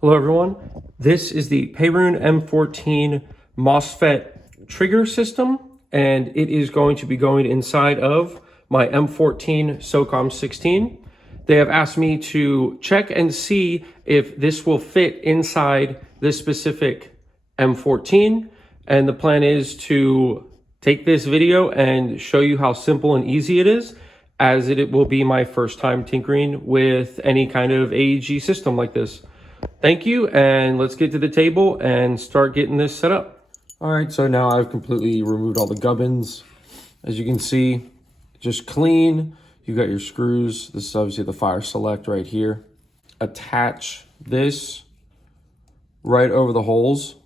Hello everyone, this is the PERUN M14 MOSFET trigger system, and it is going to be going inside of my M14 SOCOM 16. They have asked me to check and see if this will fit inside this specific M14, and the plan is to take this video and show you how simple and easy it is, as it will be my first time tinkering with any kind of AEG system like this. Thank you, and let's get to the table and start getting this set up. All right, so now I've completely removed all the gubbins. As you can see, just clean. You've got your screws. This is obviously the fire select right here. Attach this right over the holes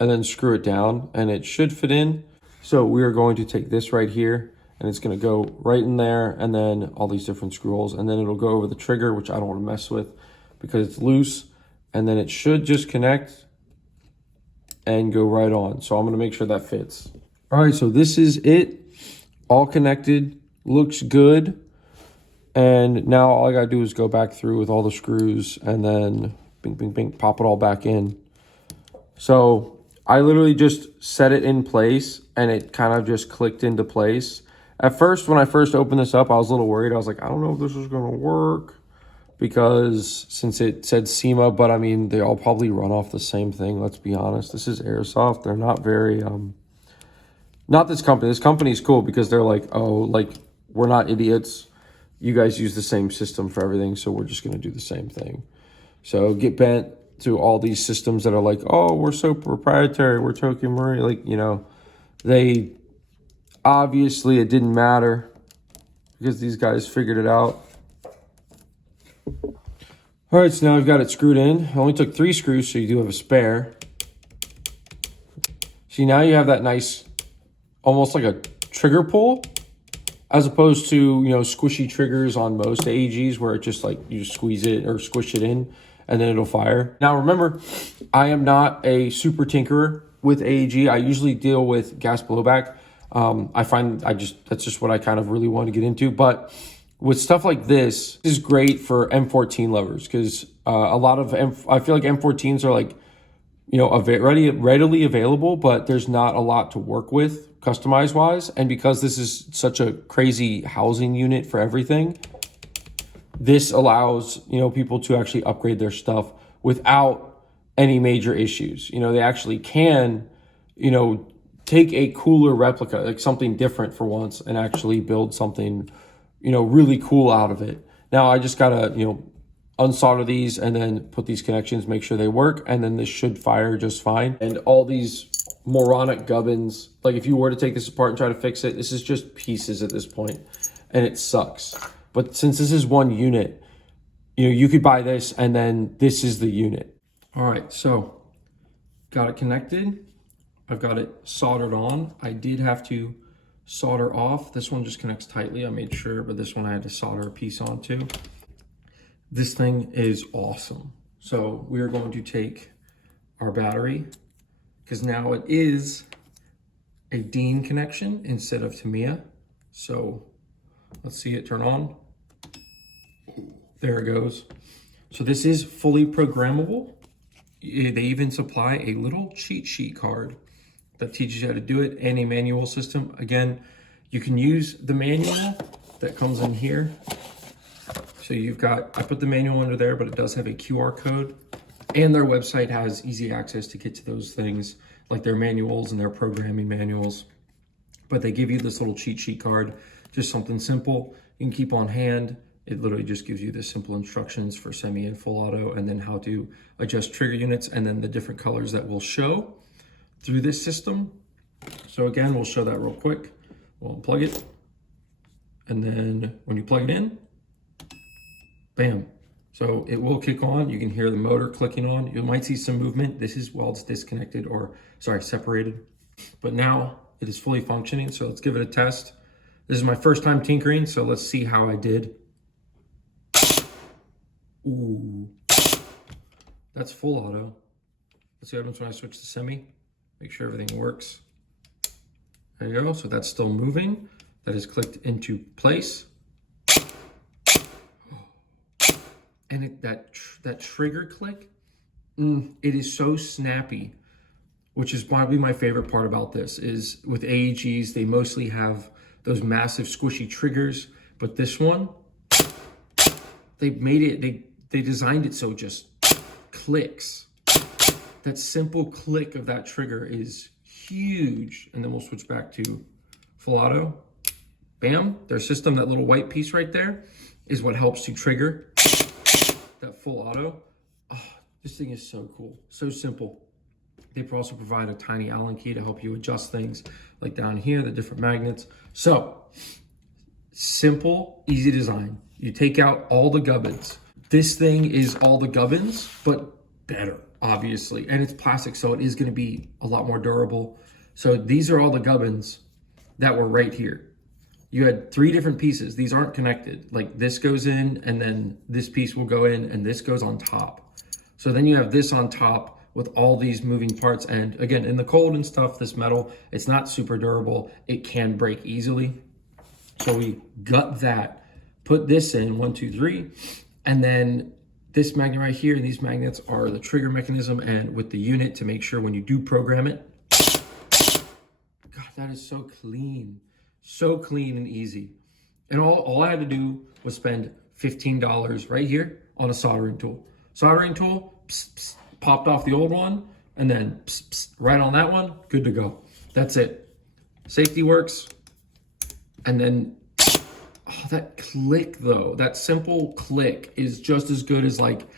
and then screw it down, and it should fit in. So we are going to take this right here, and it's going to go right in there, and then all these different screw holes, and then it'll go over the trigger, which I don't want to mess with because it's loose. And then it should just connect and go right on. So I'm going to make sure that fits. All right, so this is it. All connected, looks good. And now all I got to do is go back through with all the screws and then bing, bing, bing, pop it all back in. So I literally just set it in place and it kind of just clicked into place. At first, when I first opened this up, I was a little worried. I was like, I don't know if this is going to work, because since it said SEMA, but I mean, they all probably run off the same thing. Let's be honest. This is Airsoft. They're not very, not this company. This company is cool because they're like, oh, like, we're not idiots. You guys use the same system for everything, so we're just going to do the same thing. So get bent to all these systems that are like, oh, we're so proprietary. We're Tokyo Marine. Like, you know, they, obviously it didn't matter because these guys figured it out. All right, so now I've got it screwed in. I only took 3 screws, so you do have a spare. See, now you have that nice, almost like a trigger pull, as opposed to, you know, squishy triggers on most AEGs where it just like, you just squeeze it or squish it in and then it'll fire. Now remember, I am not a super tinkerer with AEG. I usually deal with gas blowback. I find that's just what I kind of really want to get into, but with stuff like this is great for M14 lovers because a lot of I feel like M14s are like, you know, readily available, but there's not a lot to work with customize wise. And because this is such a crazy housing unit for everything, this allows, you know, people to actually upgrade their stuff without any major issues. You know, they actually can, you know, take a cooler replica, like something different for once, and actually build something, you know, really cool out of it. Now I just gotta, you know, unsolder these and then put these connections, make sure they work, and then this should fire just fine. And all these moronic gubbins, like if you were to take this apart and try to fix it, this is just pieces at this point, and it sucks. But since this is one unit, you know, you could buy this and then this is the unit. All right, so got it connected. I've got it soldered on. I did have to solder off. This one just connects tightly, I made sure, but this one I had to solder a piece onto. This thing is awesome. So we are going to take our battery, because now it is a Dean connection instead of Tamiya. So let's see it turn on. There it goes. So this is fully programmable. They even supply a little cheat sheet card that teaches you how to do it, and a manual system. Again, you can use the manual that comes in here. So you've got, I put the manual under there, but it does have a QR code, and their website has easy access to get to those things, like their manuals and their programming manuals. But they give you this little cheat sheet card, just something simple you can keep on hand. It literally just gives you the simple instructions for semi and full auto, and then how to adjust trigger units, and then the different colors that will show through this system. So again, we'll show that real quick. We'll unplug it. And then when you plug it in, bam. So it will kick on. You can hear the motor clicking on. You might see some movement. This is while it's disconnected, or sorry, separated. But now it is fully functioning. So let's give it a test. This is my first time tinkering, so let's see how I did. Ooh, that's full auto. Let's see what happens when I switch to semi. Make sure everything works. There you go. So that's still moving. That is clicked into place. And that trigger click It is so snappy, which is probably my favorite part about this. Is with AEGs, they mostly have those massive squishy triggers, but this one, they made it, they designed it so it just clicks. That simple click of that trigger is huge. And then we'll switch back to full auto. Bam, their system, that little white piece right there is what helps to trigger that full auto. Oh, this thing is so cool, so simple. They also provide a tiny Allen key to help you adjust things like down here, the different magnets. So simple, easy design. You take out all the gubbins. This thing is all the gubbins, but better, obviously. And it's plastic, so it is gonna be a lot more durable. So these are all the gubbins that were right here. You had 3 different pieces. These aren't connected. Like this goes in, and then this piece will go in, and this goes on top. So then you have this on top with all these moving parts. And again, in the cold and stuff, this metal, it's not super durable. It can break easily. So we gut that, put this in, 1, 2, 3, and then this magnet right here, these magnets are the trigger mechanism, and with the unit to make sure when you do program it, God, that is so clean and easy. And all I had to do was spend $15 right here on a soldering tool. Soldering tool, pss, pss, popped off the old one, and then pss, pss, right on that one, good to go. That's it. Safety works. And then, oh, that click though, that simple click is just as good as like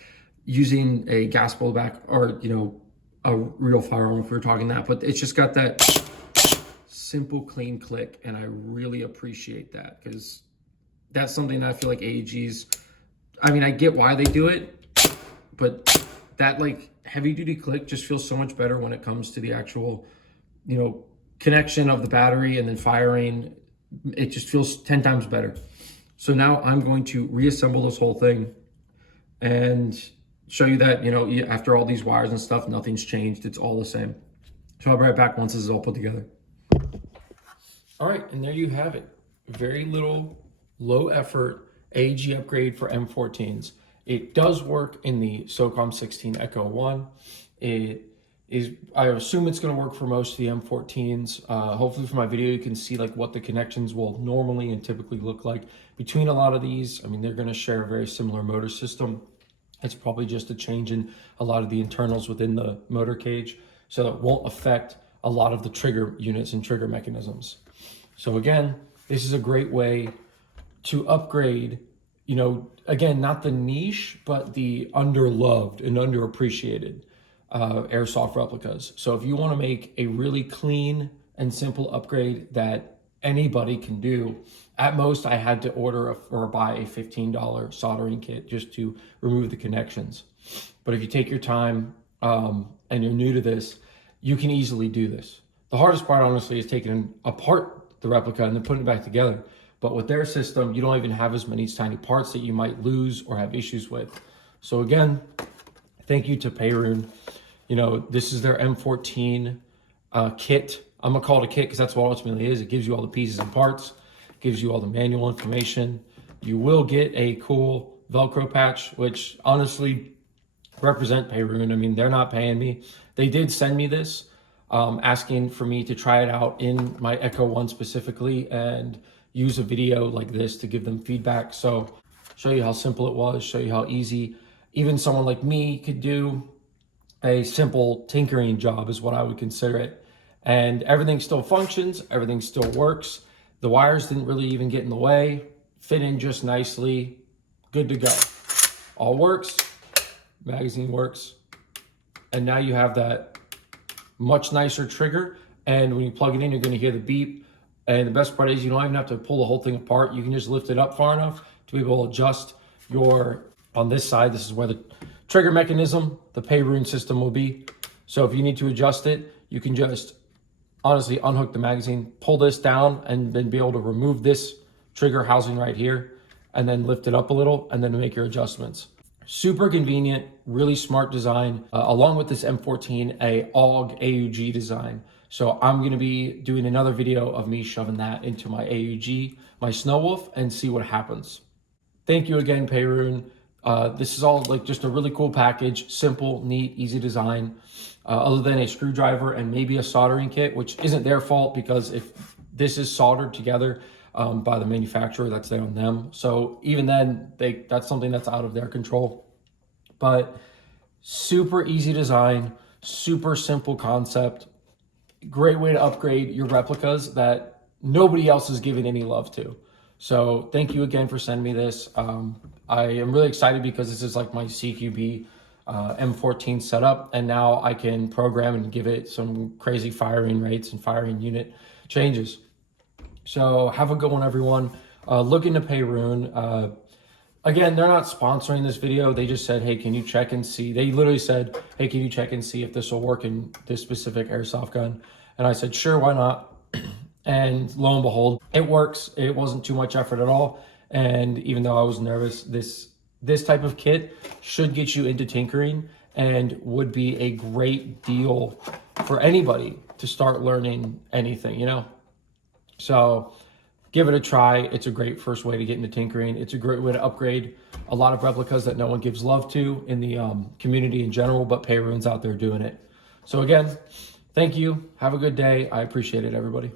using a gas blowback or, you know, a real firearm if we were talking that, but it's just got that simple, clean click, and I really appreciate that because that's something that I feel like AEGs, I mean, I get why they do it, but that like heavy duty click just feels so much better when it comes to the actual, you know, connection of the battery and then firing. It just feels 10 times better. So now I'm going to reassemble this whole thing and show you that, you know, after all these wires and stuff, nothing's changed. It's all the same. So I'll be right back once this is all put together. All right, and there you have it. Very little, low effort AEG upgrade for M14s. It does work in the SOCOM 16 Echo 1. It is, I assume it's gonna work for most of the M14s. Hopefully for my video, you can see like what the connections will normally and typically look like between a lot of these. I mean, they're gonna share a very similar motor system. It's probably just a change in a lot of the internals within the motor cage, so that won't affect a lot of the trigger units and trigger mechanisms. So again, this is a great way to upgrade, you know, again, not the niche, but the underloved and underappreciated airsoft replicas. So if you want to make a really clean and simple upgrade that anybody can do, at most I had to order or buy a $15 soldering kit just to remove the connections. But if you take your time and you're new to this, you can easily do this. The hardest part, honestly, is taking apart the replica and then putting it back together. But with their system, you don't even have as many tiny parts that you might lose or have issues with. So again, thank you to PERUN. You know, this is their M14 kit. I'm gonna call it a kit because that's what ultimately it is. It gives you all the pieces and parts, gives you all the manual information. You will get a cool Velcro patch, which honestly represent PERUN. I mean, they're not paying me. They did send me this, asking for me to try it out in my Echo 1 specifically and use a video like this to give them feedback. So show you how simple it was, show you how easy even someone like me could do. A simple tinkering job is what I would consider it. And everything still functions, everything still works. The wires didn't really even get in the way, fit in just nicely, good to go. All works, magazine works. And now you have that much nicer trigger. And when you plug it in, you're gonna hear the beep. And the best part is you don't even have to pull the whole thing apart. You can just lift it up far enough to be able to adjust your, on this side, this is where the trigger mechanism, the PERUN system will be. So if you need to adjust it, you can just honestly unhook the magazine, pull this down, and then be able to remove this trigger housing right here, and then lift it up a little, and then make your adjustments. Super convenient, really smart design, along with this M14, a AUG AEG design. So I'm gonna be doing another video of me shoving that into my AEG, my Snow Wolf, and see what happens. Thank you again, PERUN. This is all like just a really cool package, simple, neat, easy design, other than a screwdriver and maybe a soldering kit, which isn't their fault because if this is soldered together by the manufacturer, that's on them. So even then, that's something that's out of their control. But super easy design, super simple concept, great way to upgrade your replicas that nobody else is giving any love to. So thank you again for sending me this. I am really excited because this is like my CQB M14 setup, and now I can program and give it some crazy firing rates and firing unit changes. So have a good one, everyone. Look into PERUN. Again, they're not sponsoring this video. They just said, hey, can you check and see? They literally said, hey, can you check and see if this will work in this specific airsoft gun? And I said, sure, why not? And lo and behold, it works. It wasn't too much effort at all. And even though I was nervous, this type of kit should get you into tinkering and would be a great deal for anybody to start learning anything, you know? So give it a try. It's a great first way to get into tinkering. It's a great way to upgrade a lot of replicas that no one gives love to in the community in general, but PERUN's out there doing it. So again, thank you. Have a good day. I appreciate it, everybody.